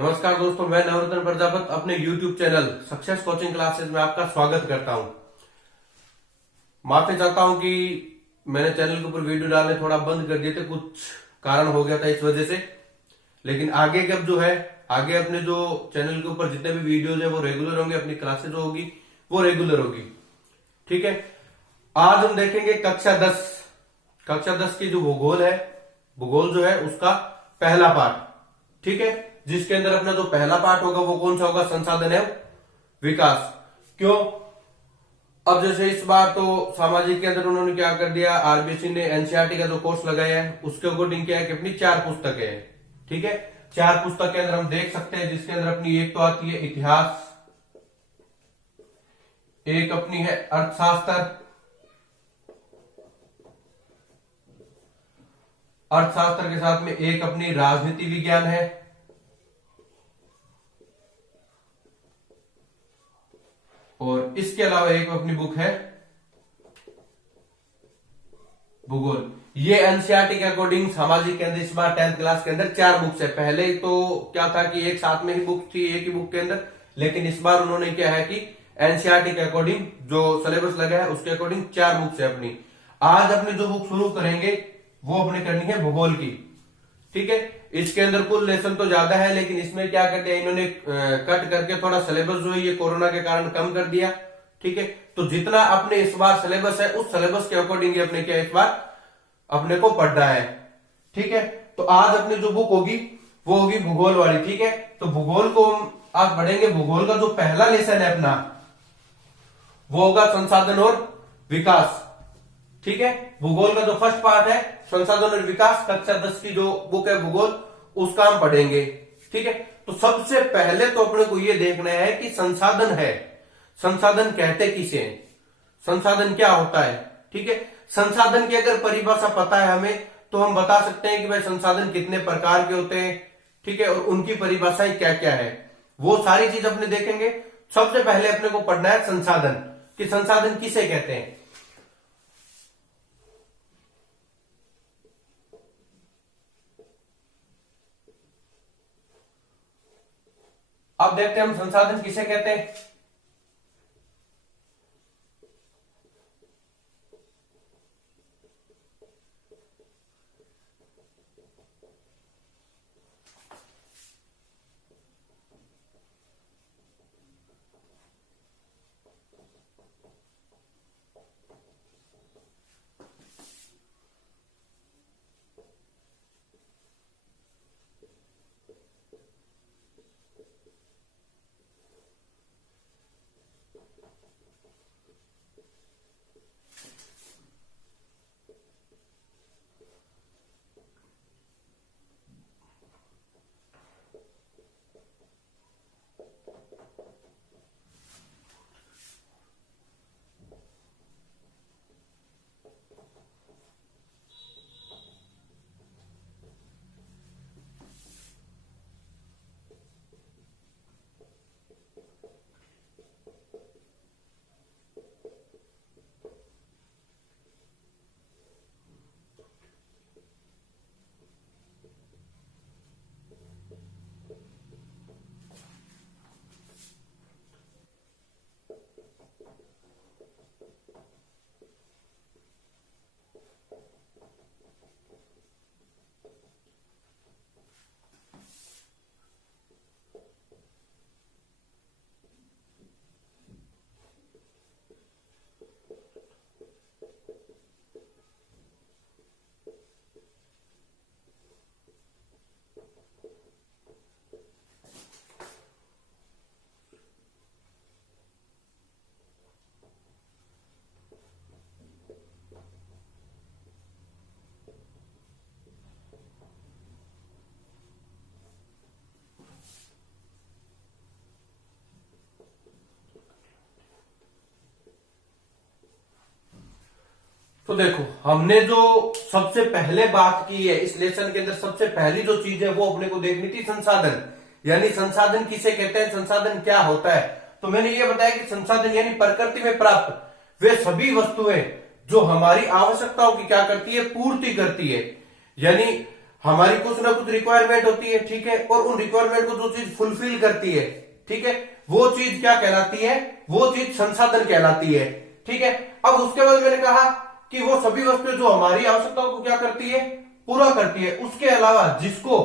नमस्कार दोस्तों, मैं नवरत्न प्रजापत अपने YouTube channel success coaching classes में आपका स्वागत करता हूं। माफी चाहता हूं कि मैंने चैनल के ऊपर वीडियो डालने थोड़ा बंद कर दिए थे, कुछ कारण हो गया था इस वजह से। लेकिन आगे के अब जो है, आगे अपने जो चैनल के ऊपर जितने भी वीडियोज है वो रेगुलर होंगे, अपनी क्लासेस जो होगी वो रेगुलर होगी। ठीक है, आज हम देखेंगे कक्षा 10 की जो भूगोल है, भूगोल जो है उसका पहला पार्ट। ठीक है, जिसके अंदर अपना जो पहला पार्ट होगा वो कौन सा होगा? संसाधन एवं विकास। क्यों? अब जैसे इस बार तो सामाजिक के अंदर उन्होंने क्या कर दिया, आरबीएससी ने एनसीईआरटी का जो कोर्स लगाया है उसके अकॉर्डिंग क्या है कि अपनी 4 पुस्तकें हैं। ठीक है, 4 पुस्तक के अंदर हम देख सकते हैं, जिसके अंदर अपनी एक तो आती है इतिहास, एक अपनी है अर्थशास्त्र, अर्थशास्त्र के साथ में एक अपनी राजनीति विज्ञान है, और इसके अलावा एक अपनी बुक है भूगोल। ये एनसीईआरटी के अकॉर्डिंग सामाजिक के अंदर इस बार 10th क्लास के अंदर 4 बुक्स है। पहले तो क्या था कि एक साथ में ही बुक थी एक ही बुक के अंदर, लेकिन इस बार उन्होंने क्या है कि एनसीईआरटी के अकॉर्डिंग जो सिलेबस लगा है उसके अकॉर्डिंग 4 बुक्स है अपनी। आज अपनी जो बुक शुरू करेंगे वो अपने करनी है भूगोल की। ठीक है, इसके अंदर कुल लेसन तो ज्यादा है, लेकिन इसमें क्या करते हैं इन्होंने कट करके थोड़ा सिलेबस जो है ये कोरोना के कारण कम कर दिया। ठीक है, तो जितना अपने इस बार सिलेबस है उस सिलेबस के अकॉर्डिंग अपने क्या इस बार अपने को पढ़ना है। ठीक है, तो आज अपनी जो बुक होगी वो होगी भूगोल वाली। ठीक है, तो भूगोल को हम आज पढ़ेंगे। भूगोल का जो पहला लेसन है अपना वो होगा संसाधन और विकास। ठीक है, भूगोल का जो फर्स्ट पार्ट है संसाधन और विकास, कक्षा 10 की जो बुक है भूगोल, उसका हम पढ़ेंगे। ठीक है, तो सबसे पहले तो अपने को यह देखना है कि संसाधन है, संसाधन कहते किसे हैं, संसाधन क्या होता है। ठीक है, संसाधन की अगर परिभाषा पता है हमें तो हम बता सकते हैं कि भाई संसाधन कितने प्रकार के होते हैं। ठीक है, और उनकी परिभाषाएं क्या क्या है, वो सारी चीज अपने देखेंगे। सबसे पहले अपने को पढ़ना है संसाधन, कि संसाधन किसे कहते हैं। अब देखते हैं हम संसाधन किसे कहते हैं। तो देखो, हमने जो सबसे पहले बात की है इस लेसन के अंदर, सबसे पहली जो चीज है वो अपने को देखनी थी संसाधन। यानी संसाधन किसे कहते हैं, संसाधन क्या होता है। तो मैंने ये बताया कि संसाधन यानी प्रकृति में प्राप्त वे सभी वस्तुएं जो हमारी आवश्यकताओं की क्या करती है, पूर्ति करती है। यानी हमारी कुछ ना कुछ रिक्वायरमेंट होती है, ठीक है, और उन रिक्वायरमेंट को जो चीज फुलफिल करती है, ठीक है, वो चीज क्या कहलाती है, वो चीज संसाधन कहलाती है, ठीक है। अब उसके बाद मैंने कहा कि वो सभी वस्तुएं जो हमारी आवश्यकताओं को क्या करती है, पूरा करती है, उसके अलावा जिसको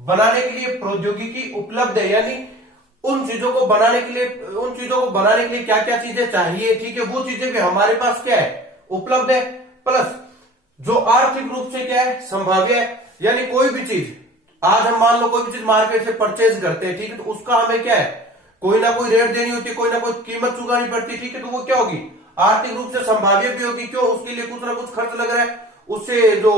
बनाने के लिए प्रौद्योगिकी उपलब्ध है, यानी उन चीजों को बनाने के लिए, उन चीजों को बनाने के लिए क्या क्या चीजें चाहिए, ठीक है, वो चीजें भी हमारे पास क्या है, उपलब्ध है। प्लस जो आर्थिक रूप से क्या है, संभाव्य है, यानी कोई भी चीज आज हम मान लो कोई भी चीज मार्केट से परचेज करते हैं, ठीक है, तो उसका हमें क्या है, कोई ना कोई रेट देनी होती है, कोई ना कोई कीमत चुकानी पड़ती है, ठीक है, तो वो क्या होगी, आर्थिक रूप से संभाव्य भी होगी। क्यों, उसके लिए कुछ ना कुछ खर्च लग रहा है, उससे जो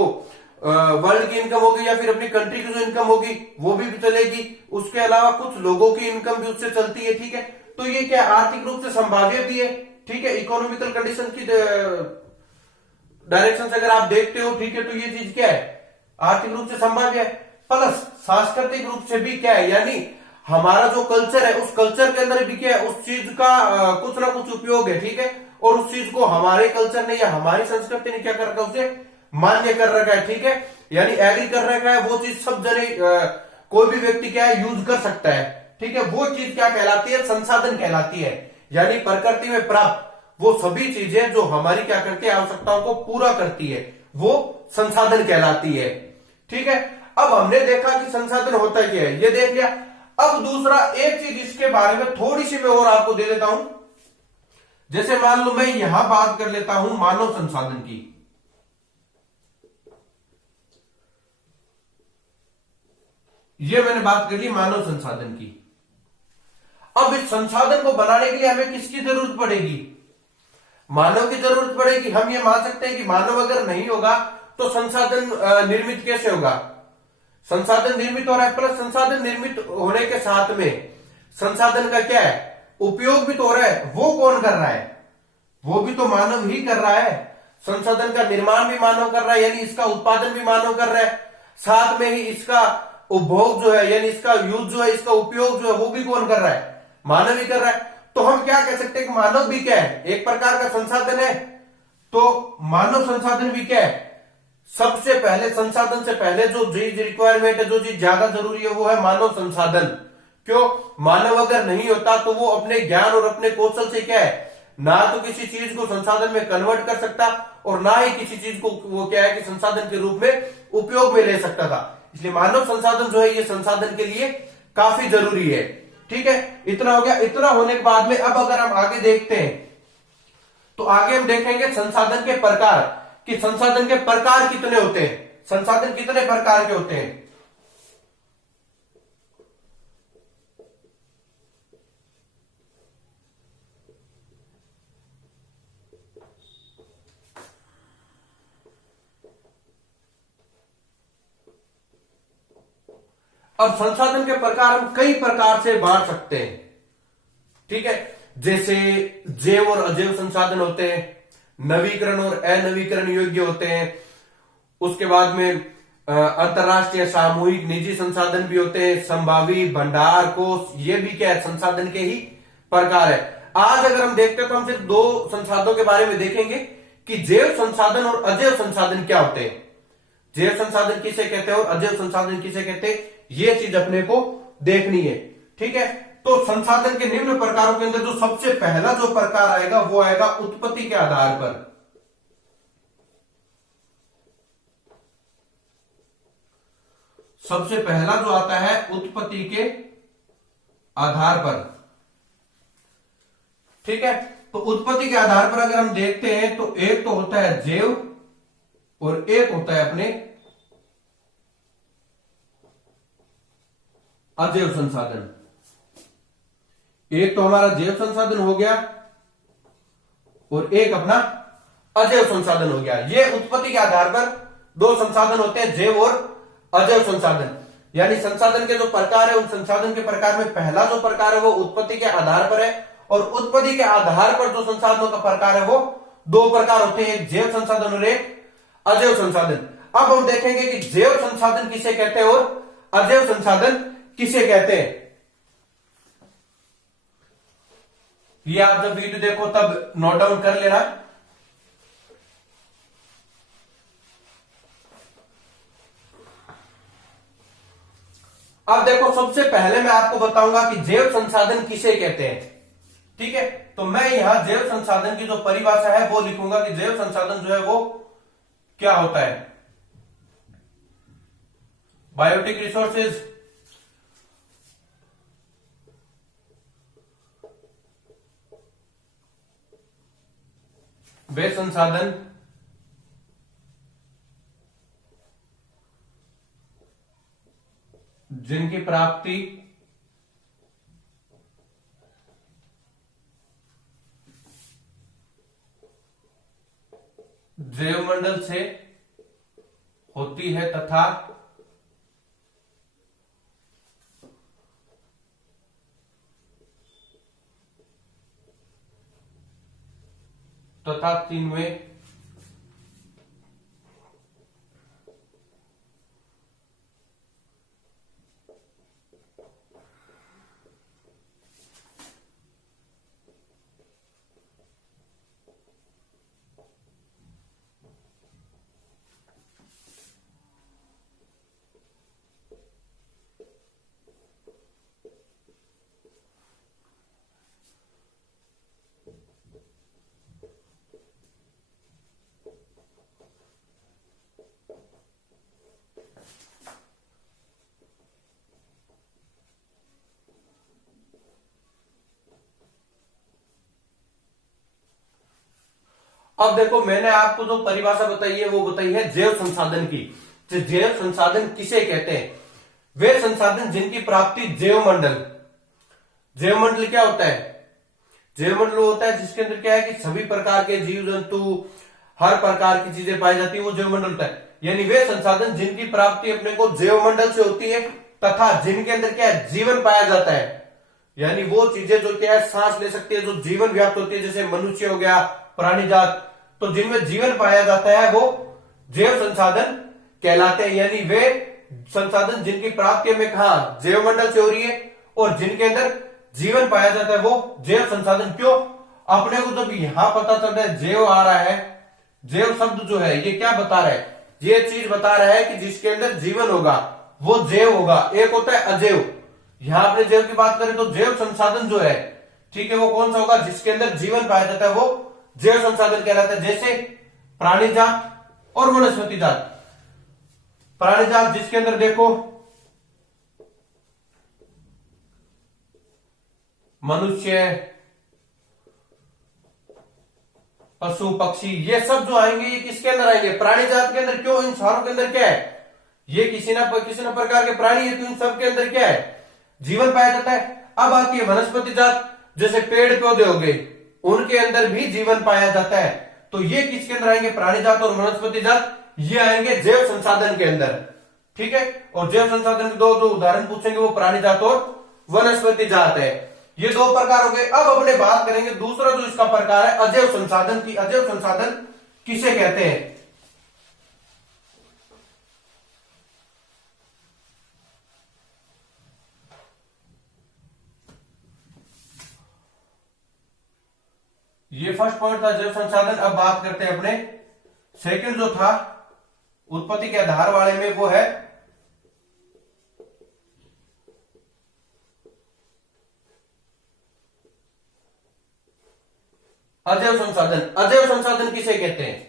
वर्ल्ड की इनकम होगी या फिर अपनी कंट्री की जो इनकम होगी वो भी चलेगी, उसके अलावा कुछ लोगों की इनकम भी उससे चलती है, ठीक है। तो ये क्या आर्थिक रूप से संभाव्य भी है, ठीक है, इकोनॉमिकल कंडीशन की डायरेक्शन से अगर आप देखते हो, ठीक है, तो ये चीज क्या है, आर्थिक रूप से संभाव्य है। प्लस सांस्कृतिक रूप से भी क्या है, यानी हमारा जो कल्चर है उस कल्चर के अंदर भी क्या है, उस चीज का कुछ ना कुछ उपयोग है, ठीक है, और उस चीज को हमारे कल्चर ने या हमारी संस्कृति ने क्या कर रखा है, उसे मान्य कर रखा है, ठीक है, यानी एग्री कर रखा है, वो चीज सब जने कोई भी व्यक्ति क्या है, यूज कर सकता है, ठीक है, वो चीज क्या कहलाती है, संसाधन कहलाती है। यानी प्रकृति में प्राप्त वो सभी चीजें जो हमारी क्या करती है, आवश्यकताओं को पूरा करती है, वो संसाधन कहलाती है, ठीक है। अब हमने देखा कि संसाधन होता क्या है, ये देख लिया। अब दूसरा एक चीज इसके बारे में थोड़ी सी मैं और आपको दे देता हूं। जैसे मान लो मैं यहां बात कर लेता हूं मानव संसाधन की, ये मैंने बात कर ली मानव संसाधन की। अब इस संसाधन को बनाने के लिए हमें किसकी जरूरत पड़ेगी, मानव की जरूरत पड़ेगी। हम ये मान सकते हैं कि मानव अगर नहीं होगा तो संसाधन निर्मित कैसे होगा, संसाधन निर्मित हो रहा है, प्लस संसाधन निर्मित होने के साथ में संसाधन का क्या है, उपयोग भी तो हो रहा है, वो कौन कर रहा है, वो भी तो मानव ही कर रहा है। संसाधन का निर्माण भी मानव कर रहा है, यानी इसका उत्पादन भी मानव कर रहा है, साथ में ही इसका उपभोग जो है, यानी इसका यूज जो है, इसका उपयोग जो है, वो भी कौन कर रहा है, मानव ही कर रहा है। तो हम क्या कह सकते हैं कि मानव भी क्या है, एक प्रकार का संसाधन है। तो मानव संसाधन भी क्या है, सबसे पहले संसाधन से पहले जो चीज रिक्वायरमेंट है, जो चीज ज्यादा जरूरी है, वो है मानव संसाधन। क्यों, मानव अगर नहीं होता तो वो अपने ज्ञान और अपने कौशल से क्या है, ना तो किसी चीज को संसाधन में कन्वर्ट कर सकता और ना ही किसी चीज को वो क्या है कि संसाधन के रूप में उपयोग में ले सकता था। इसलिए मानव संसाधन जो है ये संसाधन के लिए काफी जरूरी है, ठीक है। इतना हो गया। इतना होने के बाद में अब अगर हम आगे देखते हैं तो आगे हम देखेंगे संसाधन के प्रकार, कि संसाधन के प्रकार कितने होते हैं, संसाधन कितने प्रकार के होते हैं। अब संसाधन के प्रकार हम कई प्रकार से बांट सकते हैं, ठीक है। जैसे जैव और अजैव संसाधन होते हैं, नवीकरण और अनवीकरण योग्य होते हैं, उसके बाद में अंतरराष्ट्रीय सामूहिक निजी संसाधन भी होते हैं, संभावी भंडार कोष, ये भी क्या है, संसाधन के ही प्रकार है। आज अगर हम देखते हैं तो हम सिर्फ दो संसाधनों के बारे में देखेंगे कि जैव संसाधन और अजैव संसाधन क्या होते हैं, जैव संसाधन किसे कहते हैं और अजैव संसाधन किसे कहते हैं, ये चीज अपने को देखनी है, ठीक है। तो संसाधन के निम्न प्रकारों के अंदर जो सबसे पहला जो प्रकार आएगा वो आएगा उत्पत्ति के आधार पर। सबसे पहला जो आता है उत्पत्ति के आधार पर, ठीक है। तो उत्पत्ति के आधार पर अगर हम देखते हैं तो एक तो होता है जैव और एक होता है अपने अजैव संसाधन। एक तो हमारा जैव संसाधन हो गया और एक अपना अजैव संसाधन हो गया। ये उत्पत्ति के आधार पर दो संसाधन होते हैं, जैव और अजैव संसाधन। यानी संसाधन के जो प्रकार है उन संसाधन के प्रकार में पहला जो प्रकार है वो उत्पत्ति के आधार पर है, और उत्पत्ति के आधार पर जो संसाधनों का प्रकार है वो दो प्रकार होते हैं, एक जैव संसाधन और एक अजैव संसाधन। अब हम देखेंगे कि जैव संसाधन किसे कहते हैं और अजैव संसाधन किसे कहते हैं। ये आप जब वीडियो देखो तब नोट डाउन कर लेना। अब देखो, सबसे पहले मैं आपको बताऊंगा कि जैव संसाधन किसे कहते हैं। ठीक है, तो मैं यहां जैव संसाधन की जो परिभाषा है वो लिखूंगा कि जैव संसाधन जो है वो क्या होता है। बायोटिक रिसोर्सेज, वे संसाधन जिनकी प्राप्ति जैवमंडल से होती है तथा तीनवें अब देखो, मैंने आपको जो परिभाषा बताई है वो बताई है जैव संसाधन की। तो जैव संसाधन किसे कहते हैं? वे संसाधन जिनकी प्राप्ति जैवमंडल, जैवमंडल क्या होता है? जैवमंडल होता है जिसके अंदर क्या है कि सभी प्रकार के जीव जंतु, हर प्रकार की चीजें पाई जाती है, वो जैवमंडल होता है। यानी वे संसाधन जिनकी प्राप्ति अपने को जैवमंडल से होती है तथा जिनके अंदर क्या है, जीवन पाया जाता है। यानी वो चीजें जो क्या है, सांस ले सकती है, जो जीवन व्याप्त होती है, जैसे मनुष्य हो गया, प्राणी जात, तो जिनमें जीवन पाया जाता है वो जैव संसाधन कहलाते हैं। यानी वे संसाधन जिनकी प्राप्ति हमें कहा जैवमंडल से हो रही है और जिनके अंदर जीवन पाया जाता है वो जैव संसाधन। क्यों? अपने को जब यहां पता चल रहा है जैव आ रहा है, जैव शब्द जो है ये क्या बता रहा है? ये चीज बता रहा है कि जिसके अंदर जीवन होगा वो जैव होगा। एक होता है अजैव। यहां अपने जैव की बात करें तो जैव संसाधन जो है, ठीक है, वो कौन सा होगा? जिसके अंदर जीवन पाया जाता है वो जैव संसाधन कहलाता है। जैसे प्राणी जात और वनस्पति जात। प्राणी जात जिसके अंदर देखो मनुष्य, पशु, पक्षी, ये सब जो आएंगे ये किसके अंदर आएंगे? प्राणी जात के अंदर। क्यों? इन सारों के अंदर क्या है? ये किसी ना प्रकार के प्राणी है, तो इन सब के अंदर क्या है? जीवन पाया जाता है। अब आती है वनस्पति जात, जैसे पेड़ पौधे हो गए, उनके अंदर भी जीवन पाया जाता है। तो ये किसके अंदर आएंगे? प्राणी जात और वनस्पति जात, ये आएंगे जैव संसाधन के अंदर। ठीक है, और जैव संसाधन के दो उदाहरण पूछेंगे, वो प्राणी जात और वनस्पति जात है। ये दो प्रकार हो गए। अब अपने बात करेंगे दूसरा जो इसका प्रकार है अजैव संसाधन की। अजैव संसाधन किसे कहते हैं? ये फर्स्ट पॉइंट था जैव संसाधन। अब बात करते हैं अपने सेकंड जो था उत्पत्ति के आधार वाले में, वो है अजैव संसाधन। अजैव संसाधन किसे कहते हैं?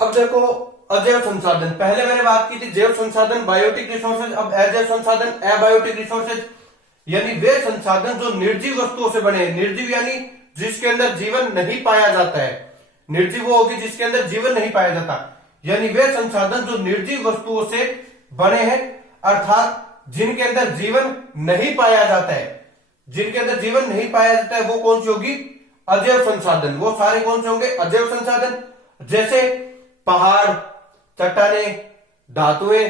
अब देखो अजैव संसाधन, पहले मैंने बात की थी जैव संसाधन बायोटिक रिसोर्सेज, अब अजैव संसाधन एबायोटिक रिसोर्सेज, यानी वे संसाधन जो निर्जीव वस्तुओं से बने हैं। निर्जीव यानी जिसके अंदर जीवन नहीं पाया जाता है, निर्जीव वो होगी जिसके अंदर जीवन नहीं पाया जाता, यानी वे संसाधन जो निर्जीव वस्तुओं से बने हैं, अर्थात जिनके अंदर जीवन नहीं पाया जाता है, जिनके अंदर जीवन नहीं पाया जाता है, वो कौन सी होगी? अजैव संसाधन। वो सारे कौन से होंगे? अजैव संसाधन। जैसे पहाड़, चट्टाने, धातुएं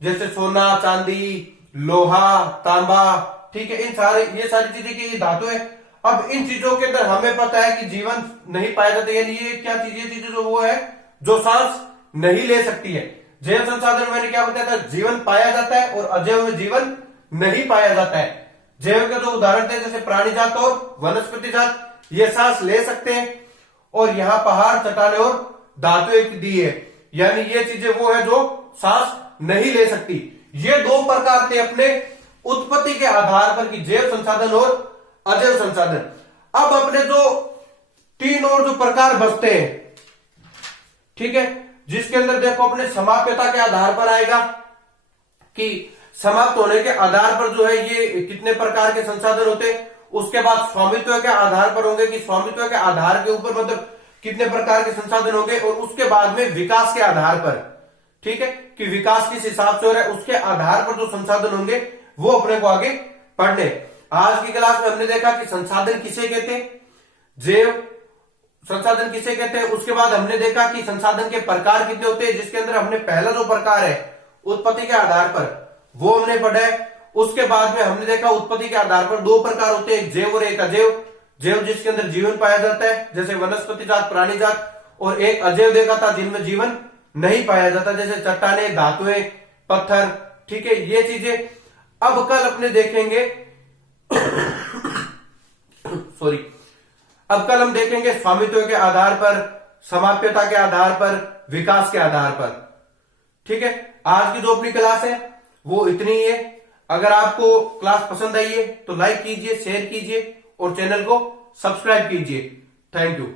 जैसे सोना, चांदी, लोहा, तांबा, ठीक है, इन सारे ये सारी चीजें की धातुएं। अब इन चीजों के अंदर हमें पता है कि जीवन नहीं पाया जाता, यानी ये क्या चीज, ये चीजें जो वो है जो सांस नहीं ले सकती है। जैव संसाधन मैंने क्या बताया था? जीवन पाया जाता है, और अजैव में जीवन नहीं पाया जाता है। जैव के जो उदाहरण थे जैसे प्राणी जात और वनस्पति जात, ये सांस ले सकते हैं, और यहां पहाड़, चट्टाने और धातुएं दी है, यानी ये चीजें वो है जो सांस नहीं ले सकती। ये दो प्रकार थे अपने उत्पत्ति के आधार पर कि जैव संसाधन और अजैव संसाधन। अब अपने जो तीन और जो प्रकार बचते हैं, ठीक है, जिसके अंदर देखो अपने समाप्यता के आधार पर आएगा कि समाप्त होने के आधार पर जो है ये कितने प्रकार के संसाधन होते हैं। उसके बाद स्वामित्व के आधार पर होंगे कि स्वामित्व के आधार के ऊपर मतलब कितने प्रकार के संसाधन होंगे, और उसके बाद में विकास के आधार पर, ठीक है, कि विकास किस हिसाब से हो रहा है उसके आधार पर जो संसाधन होंगे वो अपने को आगे पढ़ने। आज की क्लास में हमने देखा कि संसाधन किसे कहते हैं, जैव संसाधन किसे कहते हैं। उसके बाद हमने देखा कि संसाधन के प्रकार कितने होते हैं, जिसके अंदर हमने पहला जो प्रकार है उत्पत्ति के आधार पर वो हमने पढ़ा है। उसके बाद में हमने देखा उत्पत्ति के आधार पर दो प्रकार होते हैं, जैव और एक अजैव। जैव जिसके अंदर जीवन पाया जाता है जैसे वनस्पति जात, प्राणी जात, और एक अजैव देखा था जिनमें जीवन नहीं पाया जाता जैसे चट्टाने, धातुएं, पत्थर, ठीक है, ये चीजें। अब कल अपने देखेंगे सॉरी, अब कल हम देखेंगे स्वामित्व के आधार पर, समाप्यता के आधार पर, विकास के आधार पर, ठीक है। आज की जो अपनी क्लास है वो इतनी ही है। अगर आपको क्लास पसंद आई है तो लाइक कीजिए, शेयर कीजिए और चैनल को सब्सक्राइब कीजिए। Thank you.